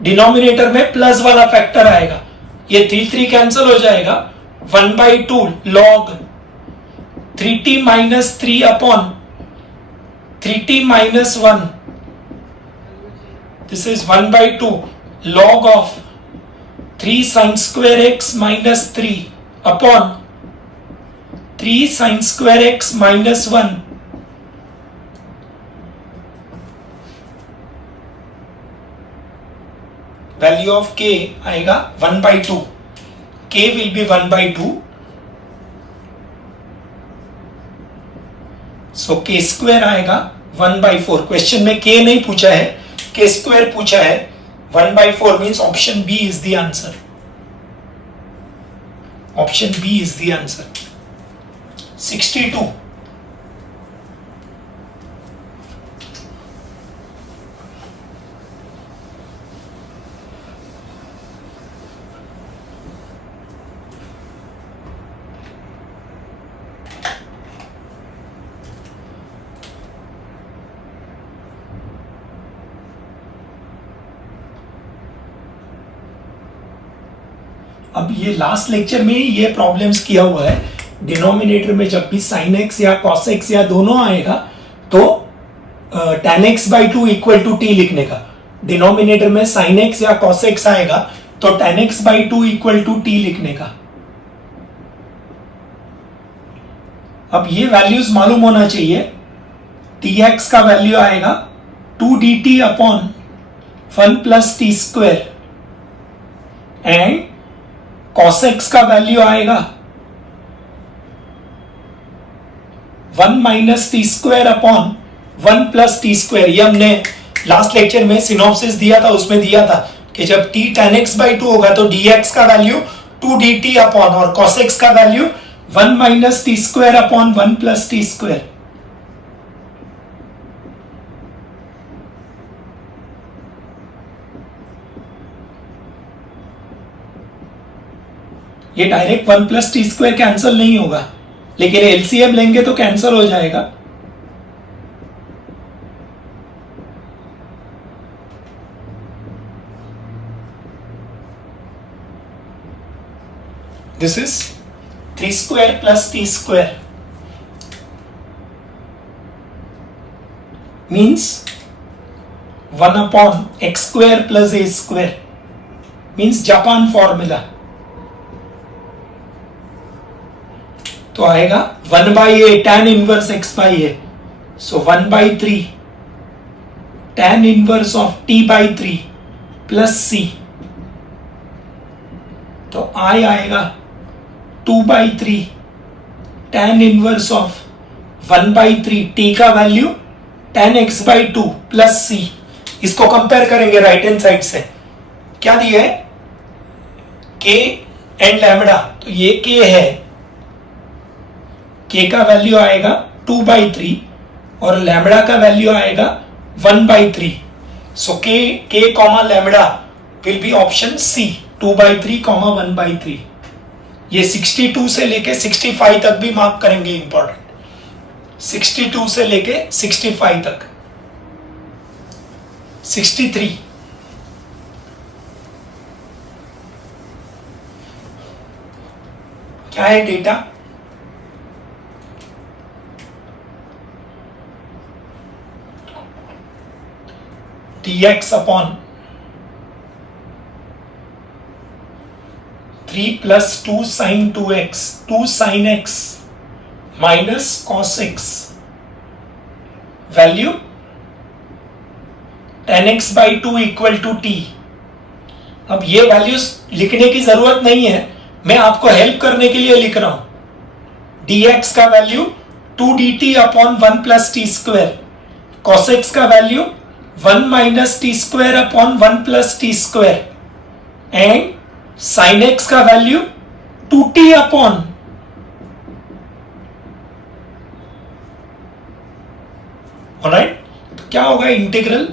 denominator में प्लस वाला फैक्टर आएगा, ये 3 कैंसिल हो जाएगा, 1/2 log 3t minus 3 upon 3t minus 1. This is 1/2 log of 3 sin square x minus 3 upon 3 sin square x minus 1 value of k आएगा 1/2. k will be 1/2. So k square आएगा 1/4. Question में k नहीं पूछा है, k square पूछा है. 1/4 means option B is the answer. Option B is the answer. 62. अब ये लास्ट लेक्चर में ये प्रॉब्लम्स किया हुआ है. डिनोमिनेटर में जब भी sin x या cos x या दोनों आएगा तो tan x/2 equal to t लिखने का. डिनोमिनेटर में sin x या cos x आएगा तो tan x/2 equal to t लिखने का. अब ये वैल्यूज मालूम होना चाहिए. dx का वैल्यू आएगा 2dt upon 1 plus t square and cos x का वैल्यू आएगा 1 minus t square upon 1 plus t square. ये हमने लास्ट लेक्चर में सिनॉप्सिस दिया था, उसमें दिया था कि जब t tan x/2 होगा तो dx का वैल्यू 2dt अपॉन और cos x का value 1 minus t square upon 1 plus t square. ये direct 1 plus t square cancel नहीं होगा, लेकिन एलसीएम लेंगे तो कैंसिल हो जाएगा. This is 3 square plus t square means 1 upon x square plus a square means Japan formula. तो आएगा 1/a tan inverse x/a. So 1/3 tan inverse of t/3 plus c. तो I आएगा 2/3 tan इनवर्स ऑफ 1/3 t का value tan x/2 plus c. इसको compare करेंगे right hand side से. क्या दिया है? k and lambda. तो ये k है, k का वैल्यू आएगा 2/3 और लैम्बडा का वैल्यू आएगा 1/3. So k comma lambda will be option C 2/3 comma 1/3. ये 62 से लेके 65 तक भी मार्क करेंगे, इंपॉर्टेंट. 62 से लेके 65 तक. 63. क्या है data? dx upon 3 plus 2 sin 2x 2 sin x minus cos x value tan x/2 equal to t. अब ये वैल्यूज लिखने की जरूरत नहीं है, मैं आपको हेल्प करने के लिए लिख रहा हूं. dx का value 2dt upon 1 plus t square. cos x का value 1 minus t square upon 1 plus t square and sine x का वैल्यू 2t अपॉन ऑलराइट. तो क्या होगा? इंटीग्रल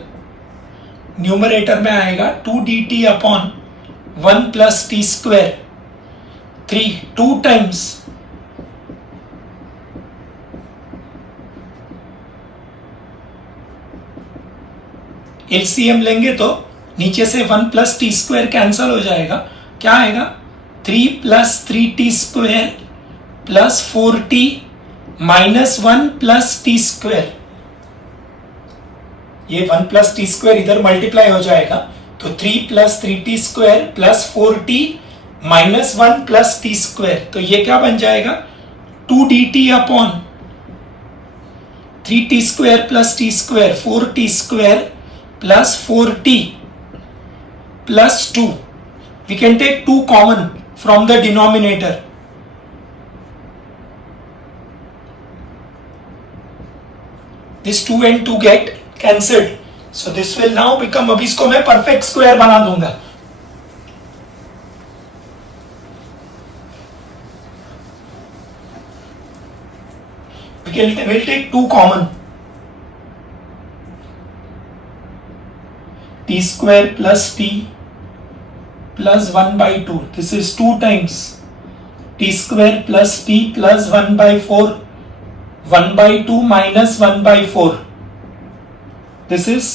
न्यूमरेटर में आएगा 2dt upon 1 plus t square 2 times LCM लेंगे तो नीचे से 1 प्लस टी स्क्वायर कैंसल हो जाएगा. क्या आएगा? 3 plus 3t square plus 4t minus 1 plus t square. ये 1 प्लस टी स्क्वायर इधर मल्टीप्लाई हो जाएगा तो 3 plus 3t square plus 4t minus 1 plus t square, तो ये क्या बन जाएगा 2dt upon 3t square plus t square 4t square plus 4t plus 2. We can take 2 common from the denominator. This 2 and 2 get cancelled. So this will now become, अब इसको मैं perfect square बना दूंगा. We'll take 2 common. T square plus t plus 1 by 2. This is 2 times t square plus t plus 1 by 4. 1 by 2 minus 1 by 4. This is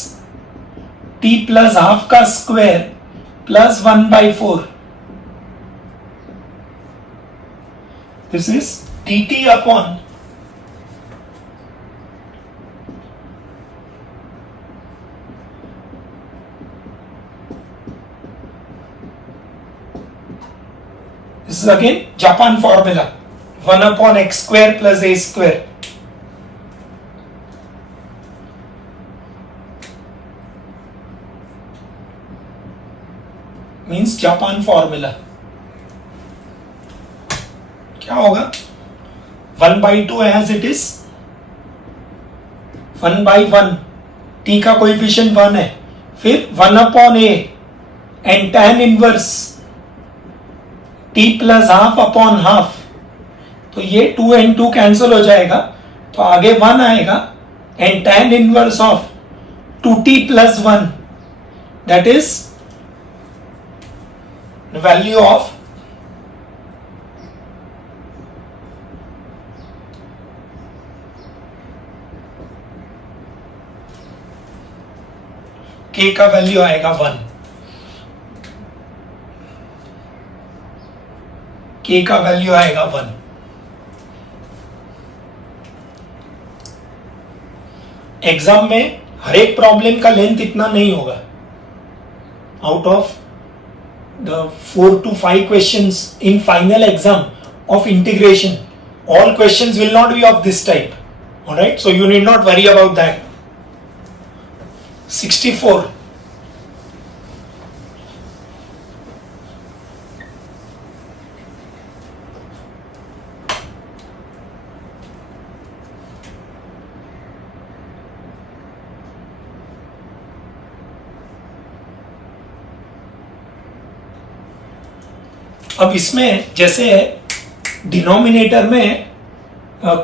t plus half का square plus 1 by 4. This is dt upon this is again Japan formula 1 upon x square plus a square. Means Japan formula. क्या होगा 1 by 2 as it is 1 by 1 t का coefficient 1 है, फिर 1 upon a and tan inverse t plus half upon half. तो ये 2 and 2 cancel हो जाएगा, तो आगे 1 आएगा and tan inverse of 2t plus 1, that is the value of k का वैल्यू आएगा 1. k का वैल्यू आएगा 1. एग्जाम में हर एक प्रॉब्लम का लेंथ इतना नहीं होगा. Out of the 4 to 5 questions in final exam of integration, all questions will not be of this type. Alright, so you need not worry about that. 64. अब इसमें जैसे डिनोमिनेटर में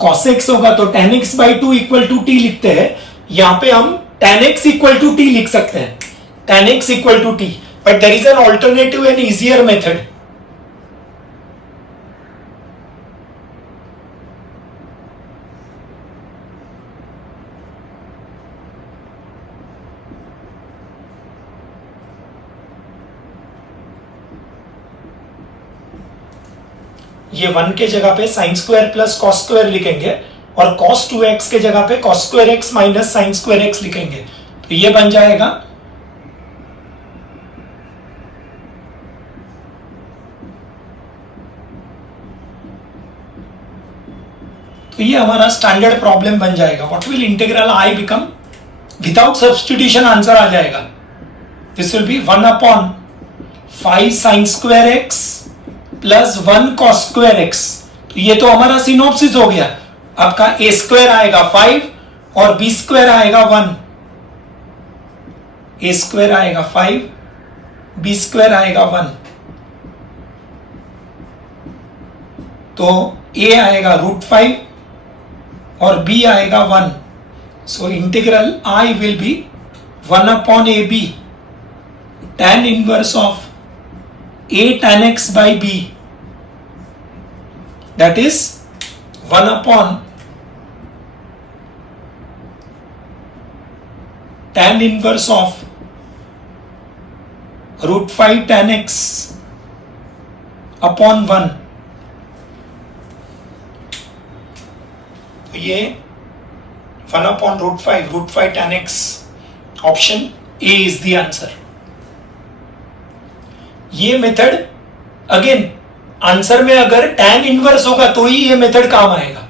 cos x होगा तो tan x by 2 equal to t लिखते हैं. यहां पे हम tan x equal to t लिख सकते हैं, tan x equal to t, but there is an alternative and easier method. ये 1 के जगह पे sine square plus cos square लिखेंगे और cos 2x के जगह पे cos square x minus sine square x लिखेंगे. तो ये बन जाएगा तो ये हमारा स्टैंडर्ड प्रॉब्लम बन जाएगा. What will integral I become, without substitution answer आ जाएगा. This will be 1 upon 5 sine square x plus 1 cos square x. तो ये तो हमारा सिनॉप्सिस हो गया. आपका a स्क्वायर आएगा 5 और b स्क्वायर आएगा 1. a स्क्वायर आएगा 5, b स्क्वायर आएगा 1. तो a आएगा √5 और b आएगा 1. So integral I will be 1 upon ab tan inverse of a tan x by b, that is 1 upon tan inverse of √5 tan x upon 1. तो ये 1 upon √5 tan x, option A is the answer. ये method again answer में अगर tan inverse होगा तो ही ये method काम आएगा।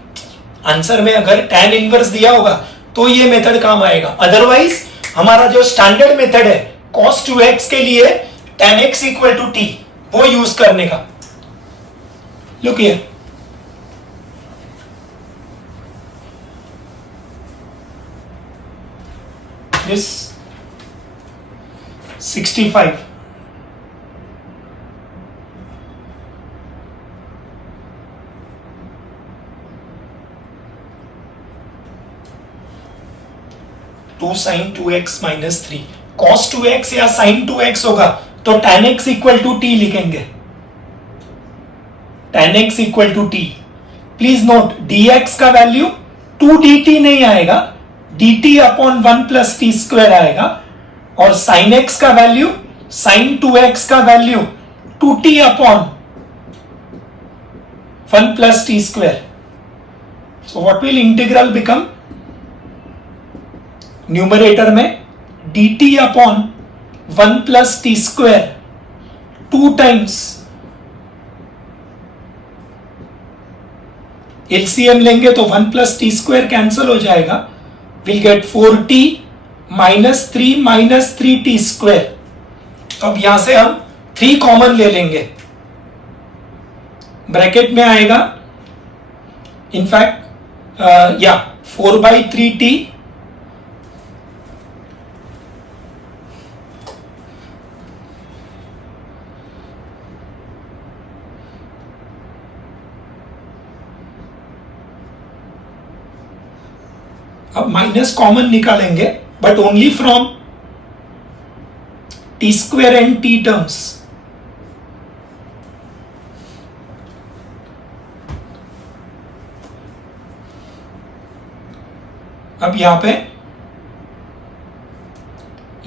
आंसर में अगर tan इनवर्स दिया होगा तो ये मेथड काम आएगा। अदरवाइज हमारा जो स्टैंडर्ड मेथड है cos 2x के लिए tan x equal to t वो यूज करने का। Look here, this 65 2 sin 2x minus 3 cos 2x या sin 2x होगा तो tan x equal to t लिखेंगे। tan x equal to t, please note dx का वैल्यू 2 dt नहीं आएगा, dt upon 1 plus t square आएगा, और sin x का वैल्यू sin 2x का वैल्यू 2t upon 1 plus t square. So what will integral become, numerator में dt upon 1 plus t square 2 times LCM लेंगे तो 1 प्लस टी स्क्वायर कैंसिल हो जाएगा, will get 4t minus 3 t square. अब यहां से हम 3 कॉमन ले लेंगे, ब्रैकेट में आएगा इनफैक्ट या 4/3t अब माइनस कॉमन निकालेंगे but only from T square and T terms. अब यहां पे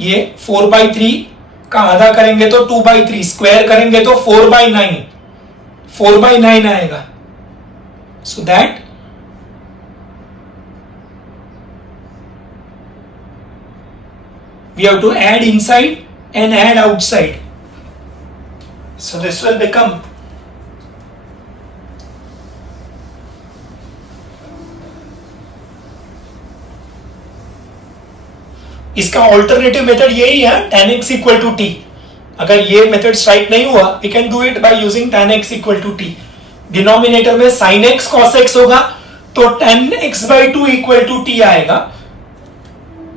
ये 4/3 का आधा करेंगे तो 2/3, स्क्वायर करेंगे तो 4/9 आएगा। So that we have to add inside and add outside. So this will become इसका ऑल्टरनेटिव मेथड यही है tan x equal to t. अगर ये मेथड स्ट्राइक नहीं हुआ we can do it by using tan x equal to t. Denominator में sin x cos x होगा तो tan x/2 equal to T आएगा,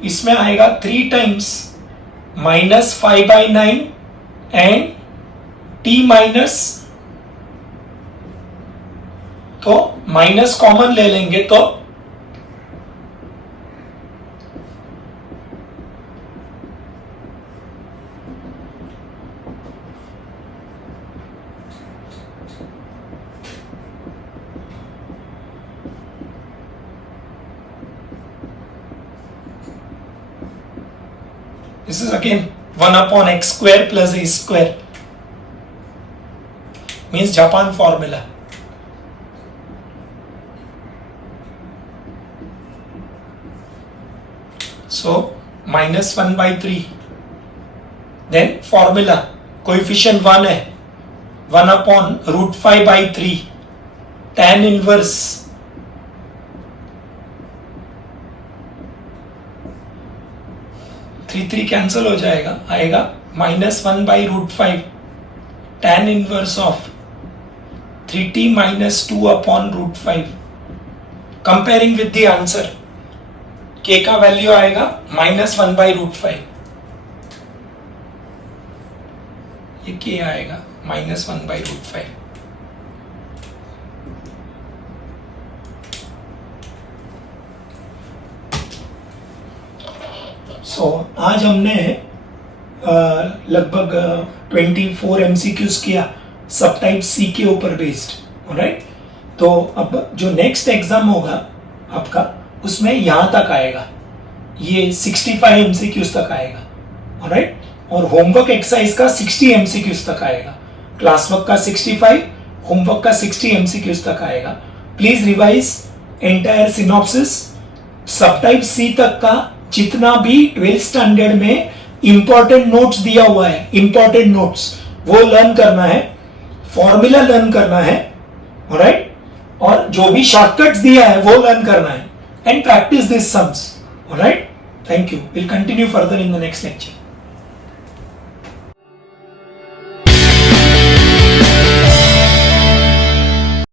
इसमें आएगा 3 times minus 5/9 and t minus, तो माइनस कॉमन ले लेंगे तो this is again 1 upon x square plus a square, means Japan formula. So minus 1/3, then formula coefficient 1 है, 1 upon √5/3 tan inverse three cancel हो जाएगा, आएगा -1/√5 tan inverse of 3t minus 2 upon √5। Comparing with the answer k का value आएगा -1/√5, ये k आएगा -1/√5। आज हमने लगभग 24 MCQs किया सब टाइप सी के ऊपर बेस्ड, राइट। तो अब जो नेक्स्ट एग्जाम होगा आपका उसमें यहाँ तक आएगा, ये 65 MCQs तक आएगा, राइट। और होमवर्क एक्सरसाइज का 60 MCQs तक आएगा, क्लास वर्क का 65, होमवर्क का 60 MCQs तक आएगा। प्लीज रिवाइज एंटायर सिनॉप्सिस, सब टाइप सी तक का जितना भी 12th स्टैंडर्ड में इंपॉर्टेंट नोट्स दिया हुआ है, इंपॉर्टेंट नोट्स वो लर्न करना है, फॉर्मूला लर्न करना है, ऑलराइट, और जो भी शॉर्टकट्स दिया है वो लर्न करना है, and practice this sums, alright. Thank you. Will continue further in the next lecture.